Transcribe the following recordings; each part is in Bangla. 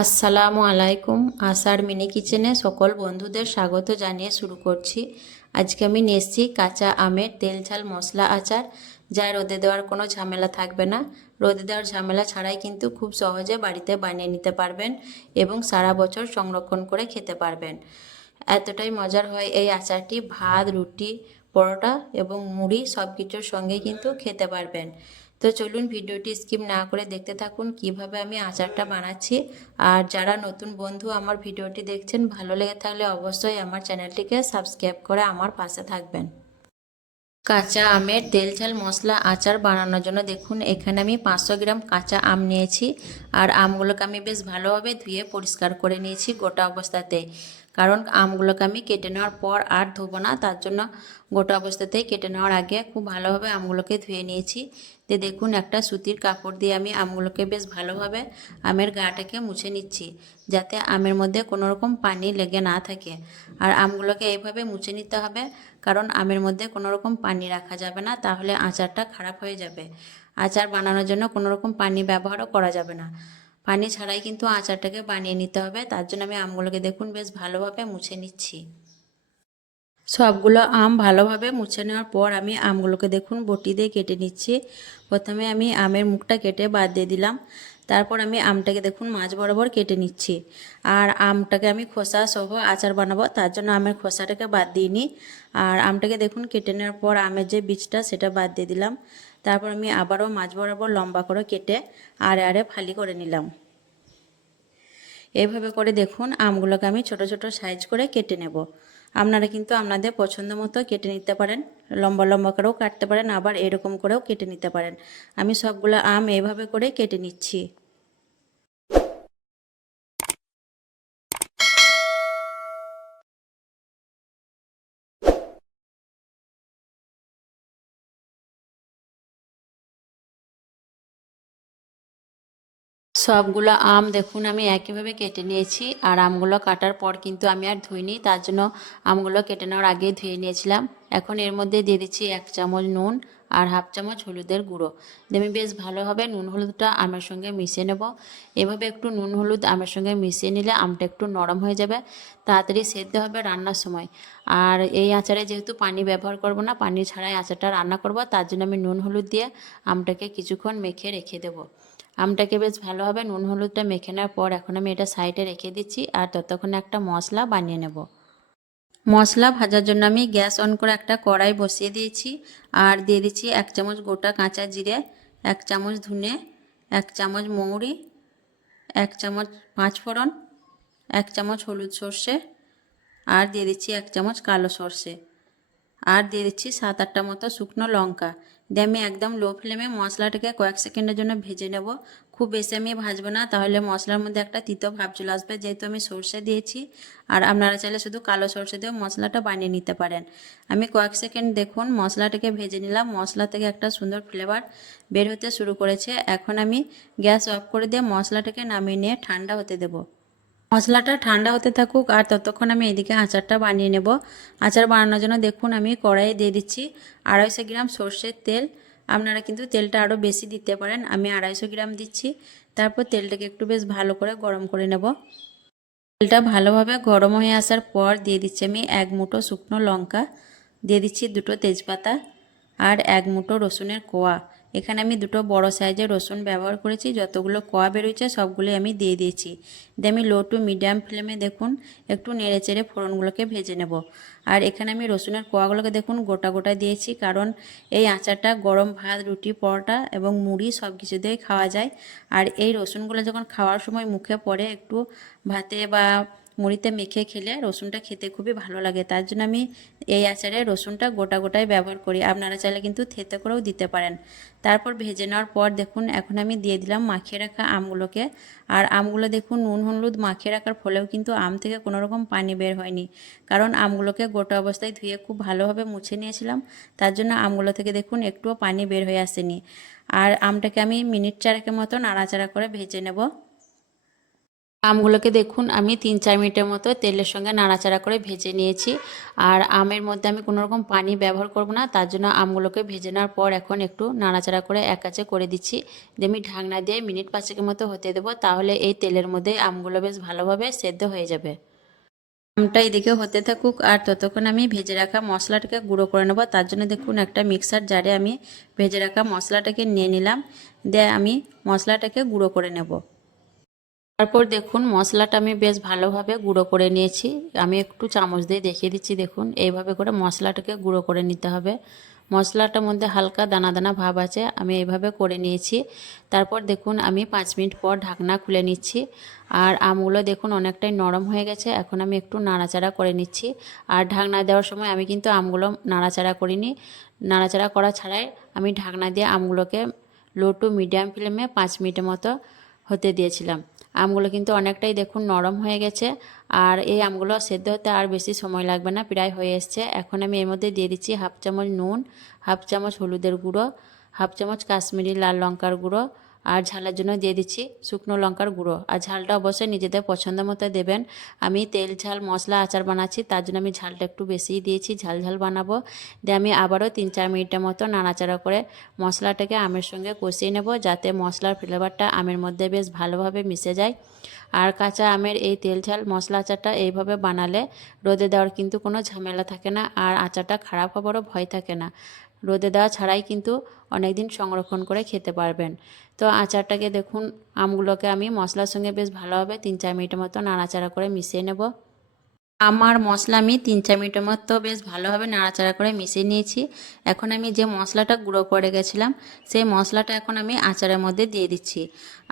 আসসালামু আলাইকুম। আশার মিনি কিচেনে সকল বন্ধুদের স্বাগত জানিয়ে শুরু করছি। আজকে আমি নিয়ে এসেছি কাঁচা আমের তেল ঝাল মশলা আচার, যা রোদে দেওয়ার কোনো ঝামেলা থাকবে না। রোদে দেওয়ার ঝামেলা ছাড়াই কিন্তু খুব সহজে বাড়িতে বানিয়ে নিতে পারবেন এবং সারা বছর সংরক্ষণ করে খেতে পারবেন। এতটাই মজার হয় এই আচারটি, ভাত, রুটি, পরোটা এবং মুড়ি সব কিছুর সঙ্গে কিন্তু খেতে পারবেন। তো চলুন ভিডিওটি স্কিপ না করে দেখতে থাকুন কিভাবে আমি আচারটা বানাচ্ছি। আর যারা নতুন বন্ধু আমার ভিডিওটি দেখছেন, ভালো লেগে থাকলে অবশ্যই আমার চ্যানেলটিকে সাবস্ক্রাইব করে আমার পাশে থাকবেন। কাঁচা আমের তেল ঝাল মশলা আচার বানানোর জন্য দেখুন এখানে আমি 500 গ্রাম কাঁচা আম নিয়েছি। আর আমগুলোকে আমি বেশ ভালোভাবে ধুয়ে পরিষ্কার করে নিয়েছি গোটা অবস্থাতে, কারণ আমগুলোকে আমি কেটে নেওয়ার পর আর ধোবো না, তার জন্য গোটা অবস্থাতেই কেটে নেওয়ার আগে খুব ভালোভাবে আমগুলোকে ধুয়ে নিয়েছি। তো দেখুন একটা সুতির কাপড় দিয়ে আমি আমগুলোকে বেশ ভালোভাবে আমের গাটাকে মুছে নিচ্ছি, যাতে আমের মধ্যে কোনো রকম পানি লেগে না থাকে। আর আমগুলোকে এইভাবে মুছে নিতে হবে, কারণ আমের মধ্যে কোনো রকম পানি রাখা যাবে না, তাহলে আচারটা খারাপ হয়ে যাবে। আচার বানানোর জন্য কোনো রকম পানি ব্যবহারও করা যাবে না। পানি ছাড়াই কিন্তু আচারটাকে বানিয়ে নিতে হবে। তার জন্য আমি আমগুলোকে দেখুন বেশ ভালোভাবে মুছে নিচ্ছি। সবগুলো আম ভালোভাবে মুছে নেওয়ার পর আমি আমগুলোকে দেখুন বটি দিয়ে কেটে নিচ্ছি। প্রথমে আমি আমের মুখটা কেটে বাদ দিয়ে দিলাম। তারপর আমি আমটাকে দেখুন মাঝ বরাবর কেটে নিচ্ছি। আর আমটাকে আমি খোসা সহ আচার বানাবো, তার জন্য আমের খোসাটাকে বাদ দিইনি। আর আমটাকে দেখুন কেটে নেওয়ার পর আমের যে বীজটা সেটা বাদ দিয়ে দিলাম। তারপর আমি আবারও মাঝ বরাবর লম্বা করে কেটে আড়ে আড়ে ফালি করে নিলাম। এইভাবে করে দেখুন আমগুলোকে আমি ছোট ছোট সাইজ করে কেটে নেব। আপনারা কিন্তু আপনাদের পছন্দ মতো কেটে নিতে পারেন, লম্বা লম্বা করেও কাটতে পারেন, আবার এরকম করেও কেটে নিতে পারেন। আমি সবগুলো আম এইভাবে করে কেটে নিচ্ছি। সবগুলো আম দেখুন আমি একইভাবে কেটে নিয়েছি। আর আমগুলো কাটার পর কিন্তু আমি আর ধুইনি, তার জন্য আমগুলো কেটে নেওয়ার আগেই ধুয়ে নিয়েছিলাম। এখন এর মধ্যে দিয়ে দিচ্ছি 1 চামচ নুন আর হাফ চামচ হলুদের গুঁড়ো। আমি বেশ ভালোভাবে নুন হলুদটা আমের সঙ্গে মিশিয়ে নেব। এভাবে একটু নুন হলুদ আমের সঙ্গে মিশিয়ে নিলে আমটা একটু নরম হয়ে যাবে, তাড়াতাড়ি সেদ্ধ হবে রান্নার সময়। আর এই আচারে যেহেতু পানি ব্যবহার করব না, পানি ছাড়াই আচারটা রান্না করব, তার জন্য আমি নুন হলুদ দিয়ে আমটাকে কিছুক্ষণ মেখে রেখে দেবো। আমটাকে বেশ ভালোভাবে নুন হলুদটা মেখে নেওয়ার পর এখন আমি এটা সাইডে রেখে দিচ্ছি। আর ততক্ষণে একটা মশলা বানিয়ে নেব। মশলা ভাজার জন্য আমি গ্যাস অন করে একটা কড়াই বসিয়ে দিয়েছি। আর দিয়ে দিচ্ছি 1 চামচ গোটা কাঁচা জিরে, 1 চামচ ধনে, 1 চামচ মৌরি, 1 চামচ পাঁচফোড়ন, 1 চামচ হলুদ সর্ষে, আর দিয়ে দিচ্ছি 1 চামচ কালো সর্ষে, আর দিয়ে দিচ্ছি 7-8টা মতো শুকনো লঙ্কা। দিয়ে আমি একদম লো ফ্লেমে মশলাটাকে কয়েক সেকেন্ডের জন্য ভেজে নেব। খুব বেশি আমি ভাজবো না, তাহলে মশলার মধ্যে একটা তিতো ভাব চলে আসবে, যেহেতু আমি সর্ষে দিয়েছি। আর আপনারা চাইলে শুধু কালো সর্ষে দিয়েও মশলাটা বানিয়ে নিতে পারেন। আমি কয়েক সেকেন্ড দেখুন মশলাটাকে ভেজে নিলাম। মশলা থেকে একটা সুন্দর ফ্লেভার বের হতে শুরু করেছে। এখন আমি গ্যাস অফ করে দিয়ে মশলাটাকে নামিয়ে নিয়ে ঠান্ডা হতে দেবো। মশলাটা ঠান্ডা হতে থাকুক, আর ততক্ষণ আমি এদিকে আচারটা বানিয়ে নেব। আচার বানানোর জন্য দেখুন আমি কড়াইয়ে দিয়ে দিচ্ছি 250 গ্রাম সর্ষের তেল। আপনারা কিন্তু তেলটা আরও বেশি দিতে পারেন, আমি 250 গ্রাম দিচ্ছি। তারপর তেলটাকে একটু বেশ ভালো করে গরম করে নেব। তেলটা ভালোভাবে গরম হয়ে আসার পর দিয়ে দিচ্ছি আমি 1 মুঠো শুকনো লঙ্কা, দিয়ে দিচ্ছি 2টো তেজপাতা, আর 1 মুঠো রসুনের কোয়া। এখানে আমি 2টো বড় সাইজের রসুন ব্যবহার করেছি। যতগুলো কোয়া বেরোচ্ছে সবগুলোই আমি দিয়ে দিয়েছি। দিয়ে আমি লো টু মিডিয়াম ফ্লেমে দেখুন একটু নেড়ে চেড়ে ফোড়নগুলোকে ভেজে নেব। আর এখানে আমি রসুনের কোয়াগুলোকে দেখুন গোটা গোটা দিয়েছি, কারণ এই আচারটা গরম ভাত, রুটি, পরোটা এবং মুড়ি সব কিছু দিয়েই খাওয়া যায়। আর এই রসুনগুলো যখন খাওয়ার সময় মুখে পড়ে, একটু ভাতে বা মুড়িতে মেখে খেলে রসুনটা খেতে খুবই ভালো লাগে। তার জন্য আমি এই আচারে রসুনটা গোটা গোটাই ব্যবহার করি। আপনারা চাইলে কিন্তু থেতে করেও দিতে পারেন। তারপর ভেজে নেওয়ার পর দেখুন এখন আমি দিয়ে দিলাম মাখিয়ে রাখা আমগুলোকে। আর আমগুলো দেখুন নুন হলুদ মাখিয়ে রাখার ফলেও কিন্তু আম থেকে কোনো রকম পানি বের হয়নি, কারণ আমগুলোকে গোটা অবস্থায় ধুয়ে খুব ভালোভাবে মুছে নিয়েছিলাম। তার জন্য আমগুলো থেকে দেখুন একটুও পানি বের হয়ে আসেনি। আর আমটাকে আমি মিনিট 4 মতো নাড়াচাড়া করে ভেজে নেব। আমগুলোকে দেখুন আমি 3-4 মিনিটের মতো তেলের সঙ্গে নাড়াচাড়া করে ভেজে নিয়েছি। আর আমের মধ্যে আমি কোনো রকম পানি ব্যবহার করব না, তার জন্য আমগুলোকে ভেজে নেওয়ার পর এখন একটু নাড়াচাড়া করে এক কাছে করে দিচ্ছি। দিয়ে আমি ঢাকনা দিয়ে মিনিট 5 মতো হতে দেবো, তাহলে এই তেলের মধ্যে আমগুলো বেশ ভালোভাবে সেদ্ধ হয়ে যাবে। আমটা এদিকে হতে থাকুক, আর ততক্ষণ আমি ভেজে রাখা মশলাটাকে গুঁড়ো করে নেবো। তার জন্য দেখুন একটা মিক্সার জারে আমি ভেজে রাখা মশলাটাকে নিয়ে নিলাম, দিয়ে আমি মশলাটাকে গুঁড়ো করে নেব। তারপর দেখুন মশলাটা আমি বেশ ভালোভাবে গুঁড়ো করে নিয়েছি। আমি একটু চামচ দিয়ে দেখিয়ে দিচ্ছি, দেখুন এইভাবে করে মশলাটাকে গুঁড়ো করে নিতে হবে। মশলাটার মধ্যে হালকা দানা দানা ভাব আছে, আমি এইভাবে করে নিয়েছি। তারপর দেখুন আমি 5 মিনিট পর ঢাকনা খুলে নিচ্ছি। আর আমগুলো দেখুন অনেকটাই নরম হয়ে গেছে, এখন আমি একটু নাড়াচাড়া করে নিচ্ছি। আর ঢাকনা দেওয়ার সময় আমি কিন্তু আমগুলো নাড়াচাড়া করিনি, নাড়াচাড়া করা ছাড়াই আমি ঢাকনা দিয়ে আমগুলোকে লো টু মিডিয়াম ফ্লেমে 5 মিনিটের মতো হতে দিয়েছিলাম। আমগুলো কিন্তু অনেকটাই দেখুন নরম হয়ে গেছে, আর এই আমগুলো সেদ্ধ হতে আর বেশি সময় লাগবে না, প্রায় হয়ে এসছে। এখন আমি এর মধ্যে দিয়ে দিচ্ছি 1/2 চামচ নুন, 1/2 চামচ হলুদের গুঁড়ো, 1/2 চামচ কাশ্মীরি লাল লঙ্কার গুঁড়ো, আর ঝালের জন্য দিয়ে দিচ্ছি শুকনো লঙ্কার গুঁড়ো। আর ঝালটা অবশ্যই নিজেদের পছন্দ মতো দেবেন। আমি তেল ঝাল মশলা আচার বানাচ্ছি, তার জন্য আমি ঝালটা একটু বেশিই দিয়েছি, ঝাল ঝাল বানাবো। দিয়ে আমি আবারও 3-4 মিনিটের মতো নাড়াচাড়া করে মশলাটাকে আমের সঙ্গে কষিয়ে নেব, যাতে মশলার ফ্লেভারটা আমের মধ্যে বেশ ভালোভাবে মিশে যায়। আর কাঁচা আমের এই তেল ঝাল মশলা আচারটা এইভাবে বানালে রোদে দেওয়ার কিন্তু কোনো ঝামেলা থাকে না, আর আচারটা খারাপ হবারও ভয় থাকে না। রোদে দেওয়া ছাড়াই কিন্তু অনেক দিন সংরক্ষণ করে খেতে পারবেন। তো আচারটাকে দেখুন আমগুলোকে আমি মশলার সঙ্গে বেশ ভালোভাবে 3-4 মিনিটের মতো নাড়াচাড়া করে মিশিয়ে নেব। আমার মশলা আমি 3-4 মিনিটের মতো বেশ ভালোভাবে নাড়াচাড়া করে মিশিয়ে নিয়েছি। এখন আমি যে মশলাটা গুঁড়ো করে গেছিলাম সেই মশলাটা এখন আমি আচারের মধ্যে দিয়ে দিচ্ছি।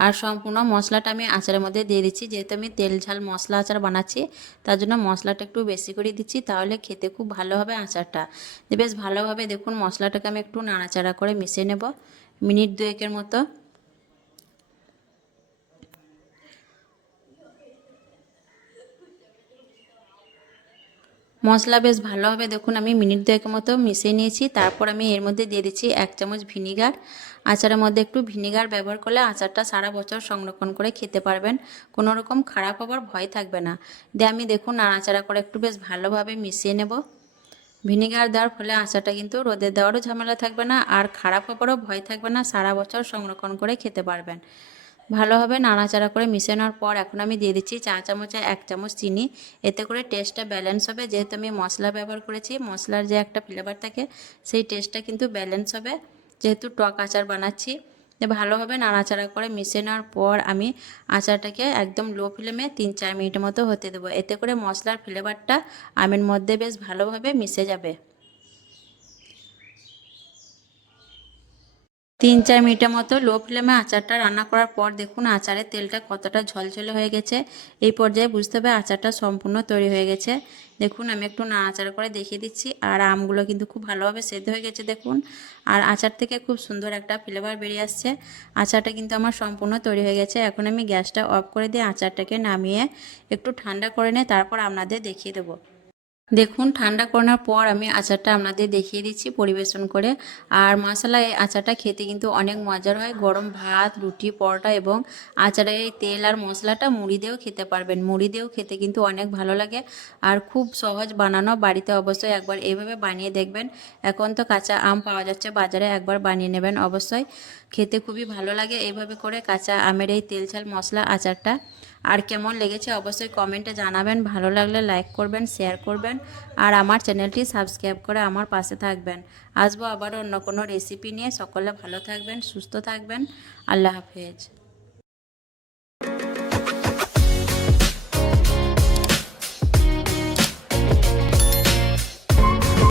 আর সম্পূর্ণ মশলাটা আমি আচারের মধ্যে দিয়ে দিচ্ছি, যেহেতু আমি তেল ঝাল মশলা আচার বানাচ্ছি, তার জন্য মশলাটা একটু বেশি করে দিচ্ছি, তাহলে খেতে খুব ভালো হবে আচারটা। বেশ ভালোভাবে দেখুন মশলাটাকে আমি একটু নাড়াচাড়া করে মিশিয়ে নেব মিনিট 2-এর মতো। মশলা বেশ ভালোভাবে দেখুন আমি মিনিট 2-এর মতো মিশিয়ে নিয়েছি। তারপর আমি এর মধ্যে দিয়ে দিচ্ছি 1 চামচ ভিনিগার। আচারের মধ্যে একটু ভিনিগার ব্যবহার করলে আচারটা সারা বছর সংরক্ষণ করে খেতে পারবেন, কোনো রকম খারাপ হবার ভয় থাকবে না। দিয়ে আমি দেখুন নাড়াচাড়া করে একটু বেশ ভালোভাবে মিশিয়ে নেব। ভিনিগার দেওয়ার ফলে আচারটা কিন্তু রোদে দেওয়ারও ঝামেলা থাকবে না, আর খারাপ হবারও ভয় থাকবে না, সারা বছর সংরক্ষণ করে খেতে পারবেন। ভালোভাবে নাড়াচাড়া করে মিশিয়ে নেওয়ার পর এখন আমি দিয়ে দিচ্ছি চা চামচে 1 চামচ চিনি। এতে করে টেস্টটা ব্যালেন্স হবে, যেহেতু আমি মশলা ব্যবহার করেছি, মশলার যে একটা ফ্লেভার থাকে সেই টেস্টটা কিন্তু ব্যালেন্স হবে, যেহেতু টক আচার বানাচ্ছি। ভালোভাবে নাড়াচাড়া করে মিশিয়ে নেওয়ার পর আমি আচারটাকে একদম লো ফ্লেমে 3-4 মিনিটের মতো হতে দেবো। এতে করে মশলার ফ্লেভারটা আমের মধ্যে বেশ ভালোভাবে মিশে যাবে। 3-4 মিনিটের মতো লো ফ্লেমে আচারটা রান্না করার পর দেখুন আচারের তেলটা কতটা ঝলঝলে হয়ে গেছে। এই পর্যায়ে বুঝতে হবে আচারটা সম্পূর্ণ তৈরি হয়ে গেছে। দেখুন আমি একটু নাড়াচাড়া করে দেখিয়ে দিচ্ছি, আর আমগুলো কিন্তু খুব ভালোভাবে সেদ্ধ হয়ে গেছে দেখুন। আর আচার থেকে খুব সুন্দর একটা ফ্লেভার বেরিয়ে আসছে। আচারটা কিন্তু আমার সম্পূর্ণ তৈরি হয়ে গেছে। এখন আমি গ্যাসটা অফ করে দিয়ে আচারটাকে নামিয়ে একটু ঠান্ডা করে নিয়ে তারপর আপনাদের দেখিয়ে দেবো। দেখুন ঠান্ডা করানোর পর আমি আচারটা আপনাদের দেখিয়ে দিচ্ছি পরিবেশন করে। আর মশলা এই আচারটা খেতে কিন্তু অনেক মজার হয়, গরম ভাত, রুটি, পরোটা এবং আচারের এই তেল আর মশলাটা মুড়ি দিয়েও খেতে পারবেন। মুড়ি দিয়েও খেতে কিন্তু অনেক ভালো লাগে, আর খুব সহজ বানানো। বাড়িতে অবশ্যই একবার এইভাবে বানিয়ে দেখবেন। এখন তো কাঁচা আম পাওয়া যাচ্ছে বাজারে, একবার বানিয়ে নেবেন অবশ্যই, খেতে খুবই ভালো লাগে এইভাবে করে কাঁচা আমের এই তেল ঝাল মশলা আচারটা। আর কেমন লেগেছে অবশ্যই কমেন্টে জানাবেন, ভালো লাগলে লাইক করবেন, শেয়ার করবেন, আর আমার চ্যানেলটি সাবস্ক্রাইব করে আমার পাশে থাকবেন। আসবো আবার অন্য কোনো রেসিপি নিয়ে। সকলে ভালো থাকবেন, সুস্থ থাকবেন। আল্লাহ হাফেজ।